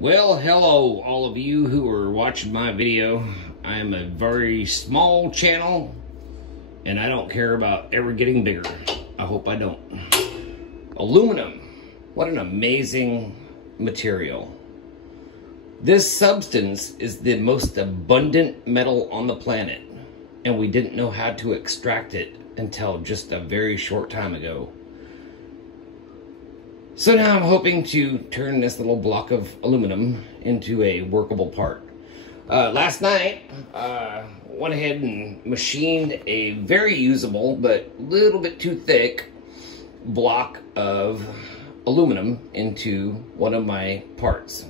Well, hello all of you who are watching my video. I am a very small channel and I don't care about ever getting bigger. I hope I don't. Aluminum, what an amazing material. This substance is the most abundant metal on the planet, and we didn't know how to extract it until just a very short time ago. So now I'm hoping to turn this little block of aluminum into a workable part. Last night, went ahead and machined a very usable, but a little bit too thick block of aluminum into one of my parts.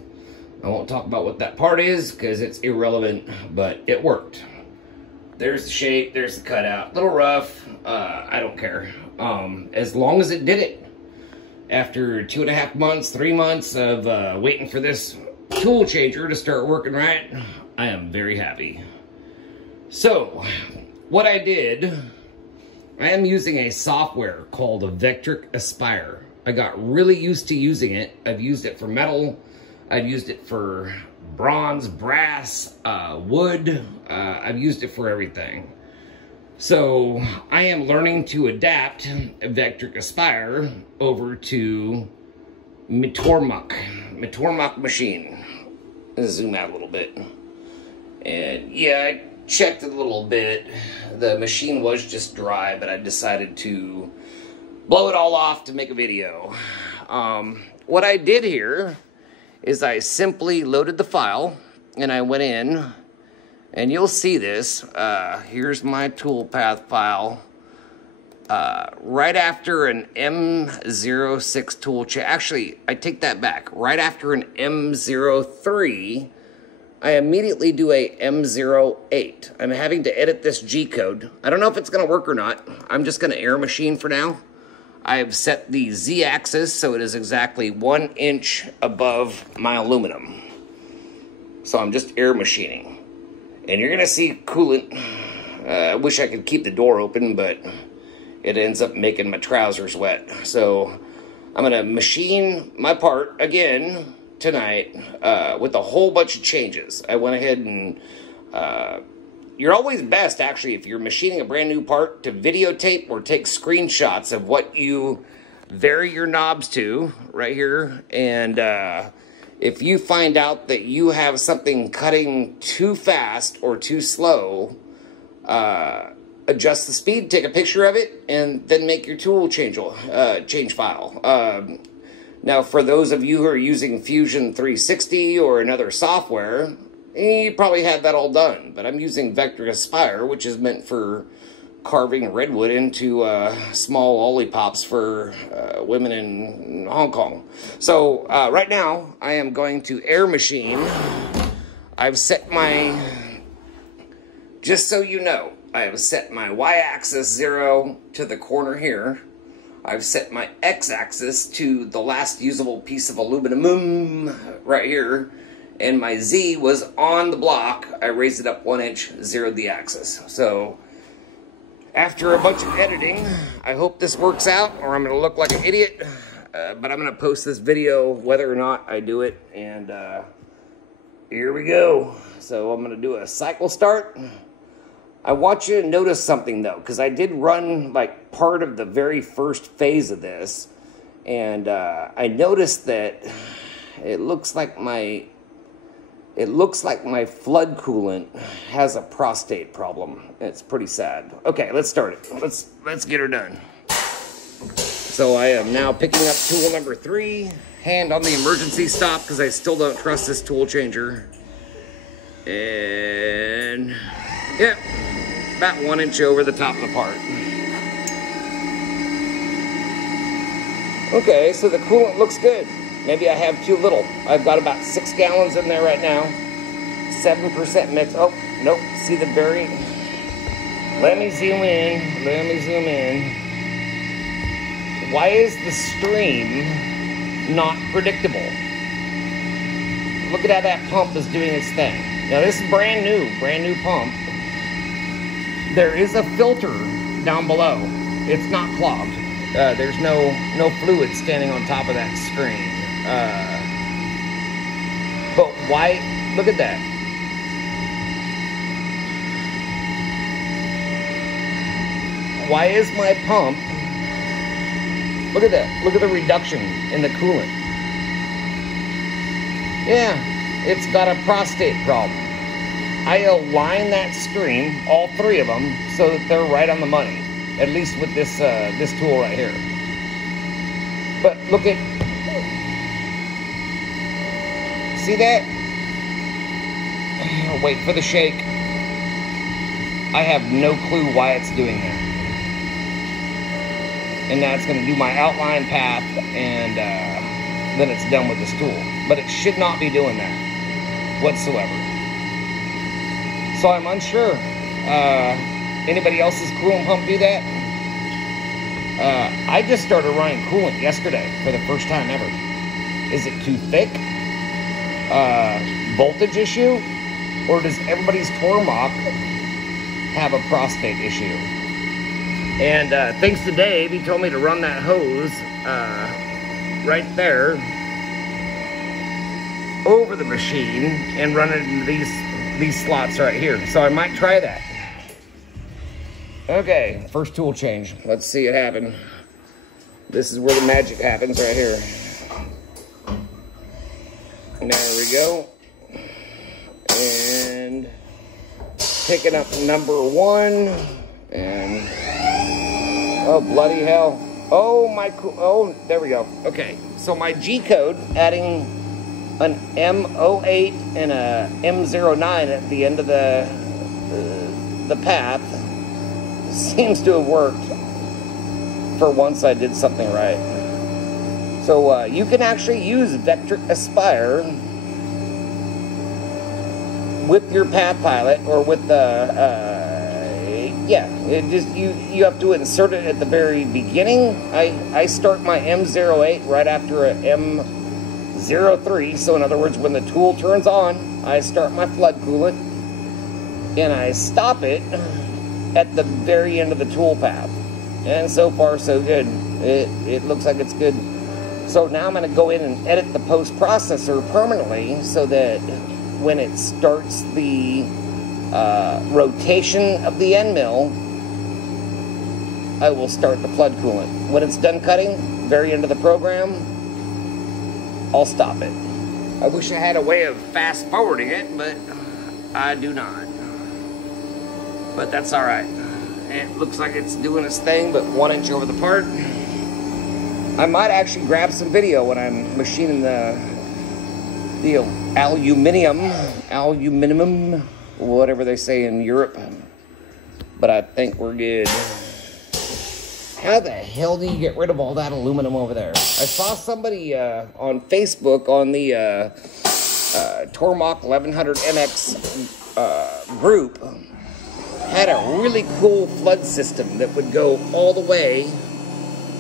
I won't talk about what that part is because it's irrelevant, but it worked. There's the shape, there's the cutout. A little rough, I don't care. As long as it did it. After 2.5 months, 3 months of waiting for this tool changer to start working right, I am very happy. So, what I did, I am using a software called Vectric Aspire. I got really used to using it. I've used it for metal. I've used it for bronze, brass, wood. I've used it for everything. So I am learning to adapt Vectric Aspire over to Tormach machine. Let's zoom out a little bit. And yeah, I checked it a little bit. The machine was just dry, but I decided to blow it all off to make a video. What I did here is I simply loaded the file and I went in. And you'll see this, here's my toolpath file. Right after an M06 tool check, actually, I take that back. Right after an M03, I immediately do a M08. I'm having to edit this G code. I don't know if it's gonna work or not. I'm just gonna air machine for now. I have set the Z axis so it is exactly 1 inch above my aluminum. So I'm just air machining. And you're going to see coolant. I wish I could keep the door open, but it ends up making my trousers wet. So I'm going to machine my part again tonight with a whole bunch of changes. I went ahead and... you're always best, actually, if you're machining a brand new part, to videotape or take screenshots of what you vary your knobs to right here. And... if you find out that you have something cutting too fast or too slow, adjust the speed, take a picture of it, and then make your tool change file. Now, for those of you who are using Fusion 360 or another software, you probably had that all done. But I'm using Vectric Aspire, which is meant for carving redwood into small lollipops for women in Hong Kong. So right now I am going to air machine. I've set my, just so you know, I have set my y-axis 0 to the corner here. I've set my x-axis to the last usable piece of aluminum right here, and my Z was on the block. I raised it up 1 inch, zeroed the axis. So after a bunch of editing, I hope this works out, or I'm going to look like an idiot. But I'm going to post this video whether or not I do it. And here we go. So I'm going to do a cycle start. I want you to notice something, though, because I did run like part of the very first phase of this. And I noticed that it looks like my flood coolant has a prostate problem. It's pretty sad. Okay, let's start it. Let's get her done. So I am now picking up tool number 3. Hand on the emergency stop because I still don't trust this tool changer. And yeah, about 1 inch over the top of the part. Okay, so the coolant looks good. Maybe I have too little. I've got about 6 gallons in there right now. 7% mix. Oh, nope. See the very... Let me zoom in. Let me zoom in. Why is the stream not predictable? Look at how that pump is doing its thing. Now, this is brand new pump. There is a filter down below. It's not clogged. There's no fluid standing on top of that screen. But why? Look at that. Why is my pump? Look at that. Look at the reduction in the coolant. Yeah, it's got a prostate problem. I align that stream, all three of them, so that they're right on the money. At least with this this tool right here. But look at, see that? I'll wait for the shake. I have no clue why it's doing that. And now it's going to do my outline path, and then it's done with this tool. But it should not be doing that whatsoever. So I'm unsure. Anybody else's coolant pump do that? I just started running coolant yesterday for the first time ever. Is it too thick? Voltage issue? Or does everybody's Tormach have a prostate issue? And thanks to Dave, he told me to run that hose right there over the machine and run it into these slots right here. So I might try that. Okay, first tool change. Let's see it happen. This is where the magic happens right here. There we go. And picking up number 1. And oh, bloody hell. Oh, oh, there we go. Okay, so my G code, adding an M08 and a M09 at the end of the path, seems to have worked. For once I did something right. So you can actually use Vectric Aspire with your path pilot, or with the yeah, it just you have to insert it at the very beginning. I start my M08 right after a M03, so in other words, when the tool turns on, I start my flood coolant and I stop it at the very end of the tool path. And so far so good. It looks like it's good. So now I'm going to go in and edit the post processor permanently, so that when it starts the rotation of the end mill, I will start the flood coolant. When it's done cutting, very end of the program, I'll stop it. I wish I had a way of fast forwarding it, but I do not. But that's alright. It looks like it's doing its thing, but 1 inch over the part. I might actually grab some video when I'm machining the aluminum, whatever they say in Europe. But I think we're good. How the hell do you get rid of all that aluminum over there? I saw somebody on Facebook on the Tormach 1100 MX group had a really cool flood system that would go all the way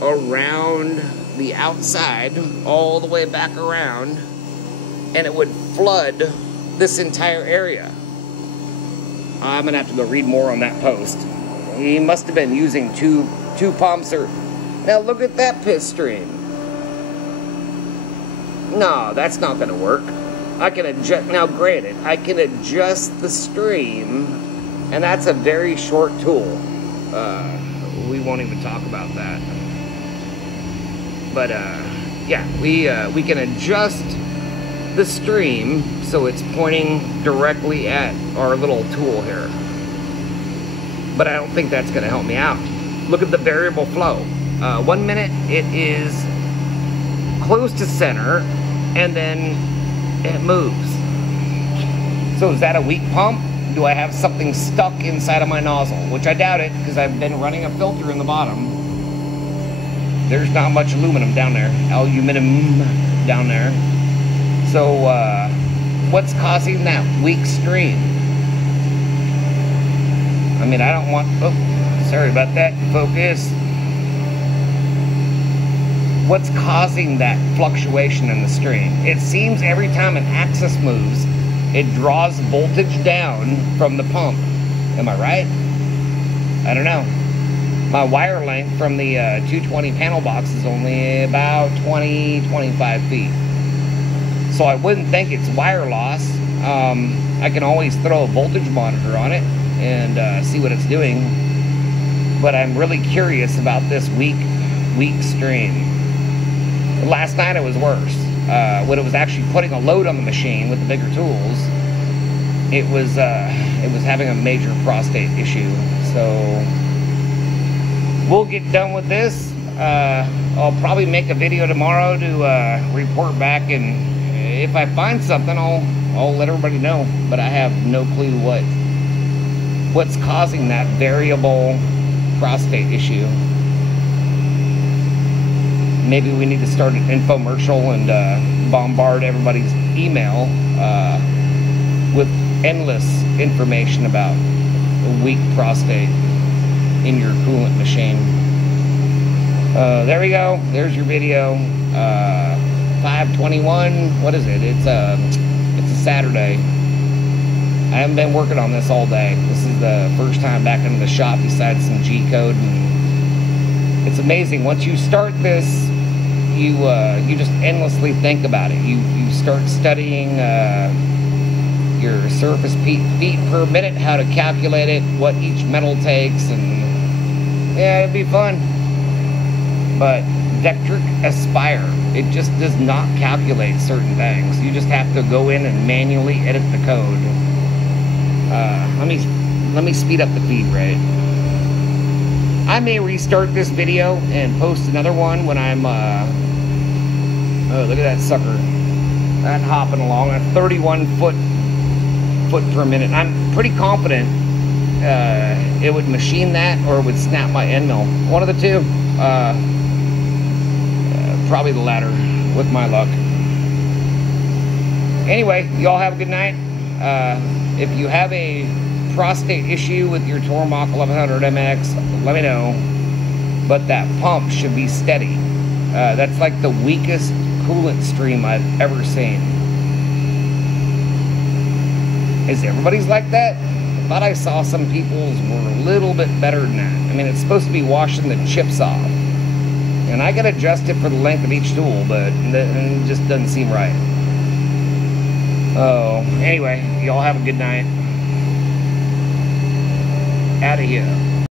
around the outside, all the way back around, and it would flood this entire area. I'm gonna have to go read more on that post. He must have been using two pumps. Or now look at that piss stream. No, that's not gonna work. I can adjust, now granted, I can adjust the stream, and that's a very short tool. We won't even talk about that. But yeah, we can adjust the stream so it's pointing directly at our little tool here. But I don't think that's going to help me out. Look at the variable flow. 1 minute it is close to center, and then it moves. So is that a weak pump? Do I have something stuck inside of my nozzle? Which I doubt it, because I've been running a filter in the bottom. There's not much aluminum down there. Aluminum down there. So, what's causing that weak stream? I mean, I don't want... Oh, sorry about that. Focus. What's causing that fluctuation in the stream? It seems every time an axis moves, it draws voltage down from the pump. Am I right? I don't know. My wire length from the 220 panel box is only about 20-25 feet. so I wouldn't think it's wire loss. I can always throw a voltage monitor on it and see what it's doing. But I'm really curious about this weak stream. Last night it was worse. When it was actually putting a load on the machine with the bigger tools, it was having a major prostate issue. So we'll get done with this. I'll probably make a video tomorrow to report back, and if I find something, I'll let everybody know. But I have no clue what's causing that variable prostate issue. Maybe we need to start an infomercial and bombard everybody's email with endless information about a weak prostate in your coolant machine. There we go. There's your video. 5/21. What is it? It's a Saturday. I haven't been working on this all day. This is the first time back into the shop besides some G-code, and it's amazing. Once you start this, you just endlessly think about it. You start studying your surface feet per minute, how to calculate it, what each metal takes, and yeah, it'd be fun. But Vectric Aspire, it just does not calculate certain things. You just have to go in and manually edit the code. Let me speed up the feed rate. I may restart this video and post another one when I'm oh, look at that sucker. That hopping along at 31 foot per minute. I'm pretty confident it would machine that, or it would snap my end mill. One of the two. Probably the latter, with my luck. Anyway, y'all have a good night. If you have a prostate issue with your Tormach 1100 MX, let me know. But that pump should be steady. That's like the weakest coolant stream I've ever seen. Is everybody's like that? I thought I saw some people's were a little bit better than that. I mean, it's supposed to be washing the chips off. And I can adjust it for the length of each tool, but it just doesn't seem right. Oh, anyway, y'all have a good night. Out of here.